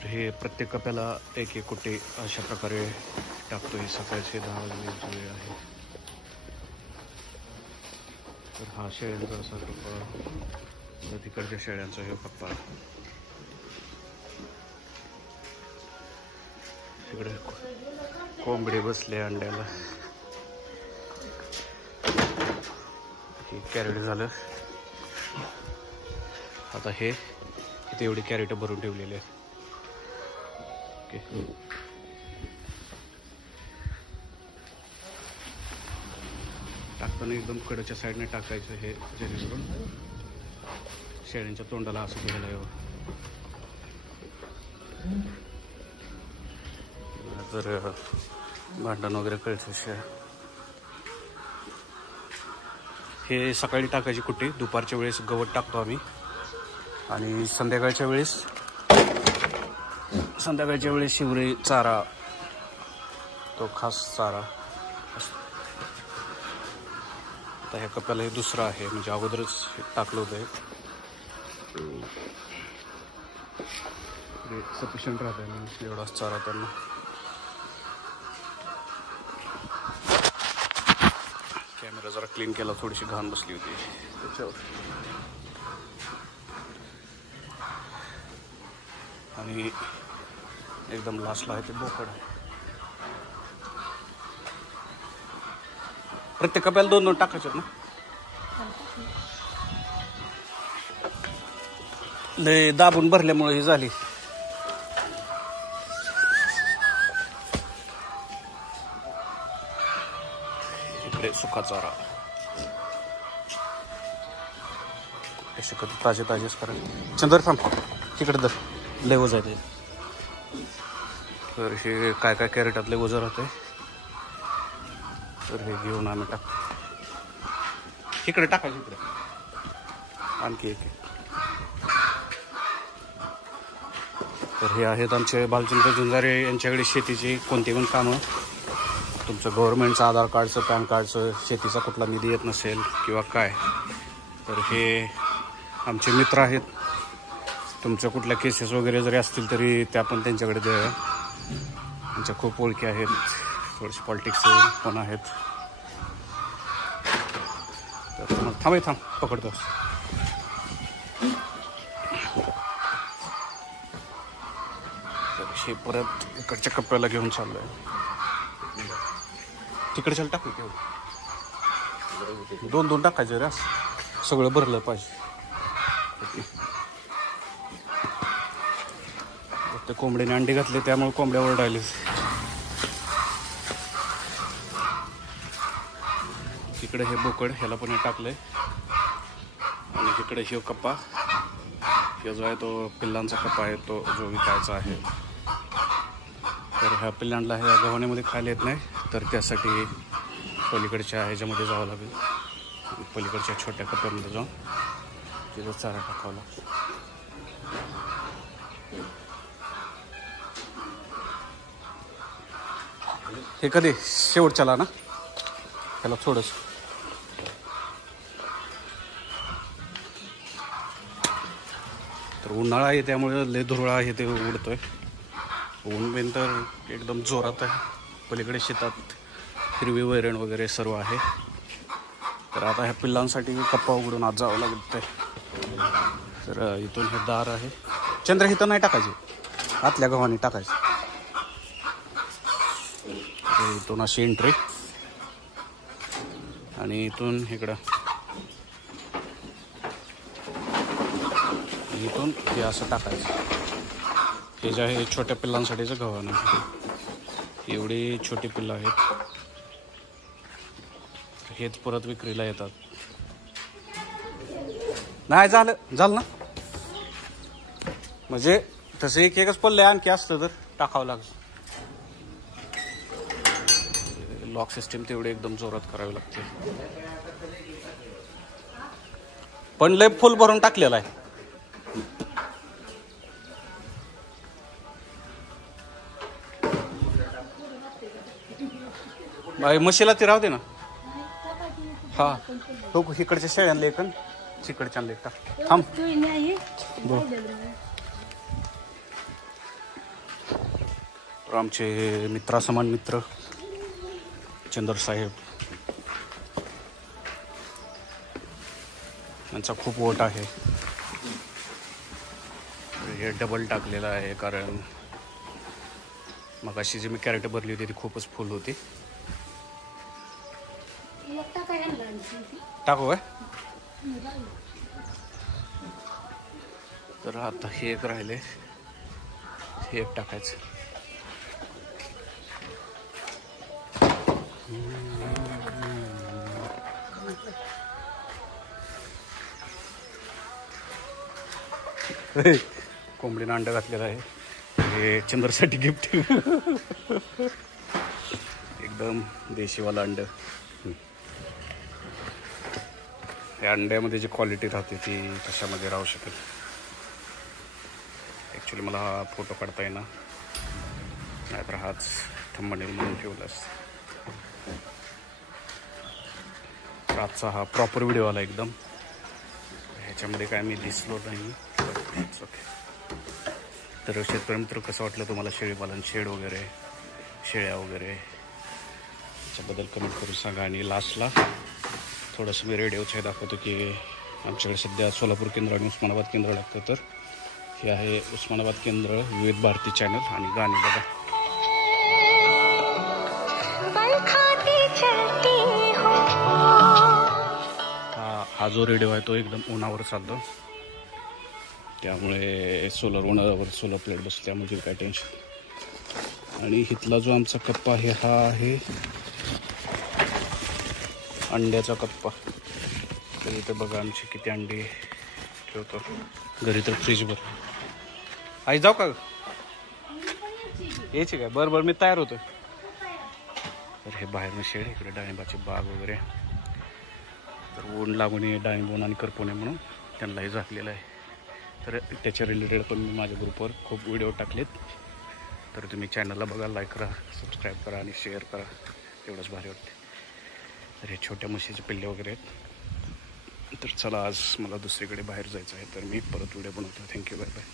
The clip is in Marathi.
तर हे प्रत्येक कप्याला एक एक कुटे अशा प्रकारे टाकतोय. सकाळचे 10 वाजण्याची वेळ आहे. तर हा शेळ्यांचा असा कप्पा, तिकडच्या शेळ्यांचा हे कप्पा. तिकडे कोंबडे बसले अंड्याला. हे कॅरेट झालं. आता हे इथे एवढी कॅरेट भरून ठेवलेली आहेत. ओके, टाकताना एकदम कडच्या साईडने टाकायचं हे, जेणेकरून शेळ्यांच्या तोंडाला असं घ्यायला यावं. जर भांडण वगैरे कळतं शेळ्या. हे सकाळी टाकायची कुट्टी, दुपारच्या वेळेस गवत टाकतो आम्ही, आणि संध्याकाळच्या वेळेस शिवरी चारा, तो खास चारा. आता ह्या कप्याला हे दुसरं आहे, म्हणजे अगोदरच टाकलं होतं. सफिशियंट राहत आहे एवढाच चारा त्यांना. कॅमेरा जरा क्लीन केला, थोडीशी घाण बसली होती त्याच्यावर. आणि एकदम लास्टला आहे ते बोकड. प्रत्येक कप्याला 2-2 टाकायचे ना. लय दाबून भरल्यामुळे ही झाली. इकडे सुका चारा, ताजे ताजेच करायचे. चंदर थांब, तिकडे दर लय वज आहे. तर हे काय काय कॅरेटातले वजन राहते, तर हे घेऊन आम्ही टाकतो. इकडे टाकायचं, इकडे आणखी एक. तर हे आहेत आमचे भालचंद्र झुंजारे यांच्याकडे शेतीची कोणती पण कामं. तुमचं गव्हर्नमेंटचं आधार कार्डचं, पॅन कार्डचं, शेतीचा कुठला निधी येत नसेल किंवा काय, तर हे आमचे मित्र आहेत. तुमच्या कुठल्या केसेस वगैरे जरी असतील तरी त्या पण त्यांच्याकडे द्या. त्यांच्या खूप ओळखी आहेत, थोडेसे पॉलिटिक्स पण आहेत. तर थांब पकडतो. हे परत इकडच्या कप्प्याला घेऊन चाललोय. तिकडे चाल टाकू, 2-2 टाकायचे रे, सगळं भरलं पाहिजे. ते कोंबडीने अंडी घातले त्यामुळे कोंबड्या ओरडायले. तिकडे हे बोकड, ह्याला पण हे टाकलंय. आणि तिकडे शिव कप्पा, हे जो आहे तो पिल्लांचा कप्पा आहे, तो जो विकायचा आहे. तर ह्या पिल्लांना ह्या गव्हाणीमध्ये खायला येत नाही, तर त्यासाठी पलीकडच्या ह्याच्यामध्ये जावं लागेल. पलीकडच्या छोट्या कप्प्यामध्ये जाऊन तिथं चारा टाकावा लागतो. हे कधी शेवटच्याला ना, त्याला थोडंस. तर उन्हाळा आहे त्यामुळे लय धुरळा आहे, ते उडतोय. ऊन बिन तर एकदम जोरात आहे. पलीकडे शेतात हिरवी वैरण वगैरे सर्व आहे. तर आता ह्या पिल्लांसाठी कप्पा उघडून आज जावं लागतं. तर इथून हे दार आहे. चंद्र इथं नाही टाकायचे, आतल्या गव्हाणी टाकायचे. इथून अशी एंट्री, आणि इथून इकडं, इथून हे असं टाकायचं. हे जे आहे छोट्या पिल्लांसाठीचं गव्हाण आहे. एवढी छोटी पिल्लं आहेत, हेच परत विक्रीला येतात. नाही झालं ना, म्हणजे तसं एकच पल्ले आणखी असतं तर टाकावं लागतं. लॉक सिस्टीम तेवढी एकदम जोरात करावी लागते. पण लय फुल भरून टाकलेला आहे. बाई म्हशीला ती राहू दे ना. हा, तो इकडच्या शेळ्यांना एक, तिकडच्या लेक टाक. थांब. तर आमचे मित्रासमान मित्र चंदर साहेब यांचा खूप वोट आहे. हे डबल टाकलेलं आहे कारण मगाशी जी मी कॅरेट भरली होती ती खूपच फुल होती. टाकू काय? तर आता हे एक राहिले, हे एक टाकायचं. कोंबडीनं अंड घातलेलं आहे. हे चंद्रसाठी गिफ्ट. एकदम देशीवाला अंड. या अंड्यामध्ये जी क्वालिटी राहते ती कशामध्ये राहू शकेल. ॲक्च्युली मला हा फोटो काढता येईना, नाहीतर हाच थंबनेल म्हणून ठेवला असता. आजचा हा प्रॉपर व्हिडिओ आला एकदम. ह्याच्यामध्ये काय मी दिसलो नाही. ओके. तर शेतकरी मित्र, कसं वाटलं तुम्हाला शेळीपालन, शेड वगैरे, शेळ्या वगैरे याच्याबद्दल कमेंट करून सांगा. आणि लास्टला थोडंसं मी रेडिओचं दाखवतो की आमच्याकडे सध्या सोलापूर केंद्र आणि उस्मानाबाद केंद्र लागतं. तर हे आहे उस्मानाबाद केंद्र, विविध भारती चॅनल. आणि गाणी बघा. हा जो रेडिओ आहे तो एकदम उन्हावर चालतो, त्यामुळे उन्हावर सोलर प्लेट बसतो, त्यामुळे काय टेन्शन. आणि इथला जो आमचा कप्पा आहे हा आहे अंड्याचा कप्पा. तर इथं बघा आमची किती अंडी ठेवतो घरी, तर फ्रीजवर. आई जाऊ का? यायची काय? बरं मी तयार होतो. तर हे बाहेरनं शेड, इकडे डाळिंबाची बाग वगैरे. तर ऊन लागून डाळिंब ऊन आणि करपणे म्हणून त्यांनाही झाकलेलं आहे. तर त्याच्या रिलेटेड पण मी माझ्या ग्रुपवर खूप व्हिडिओ टाकलेत. तर तुम्ही चॅनलला बघा, लाईक करा, सबस्क्राईब करा आणि शेअर करा, तेवढंच भारी वाटते. तर हे छोट्या म्हशीचे पिल्ले वगैरे आहेत. तर चला, आज मला दुसरीकडे बाहेर जायचं आहे, तर मी परत व्हिडिओ बनवतो. Thank you, bye bye.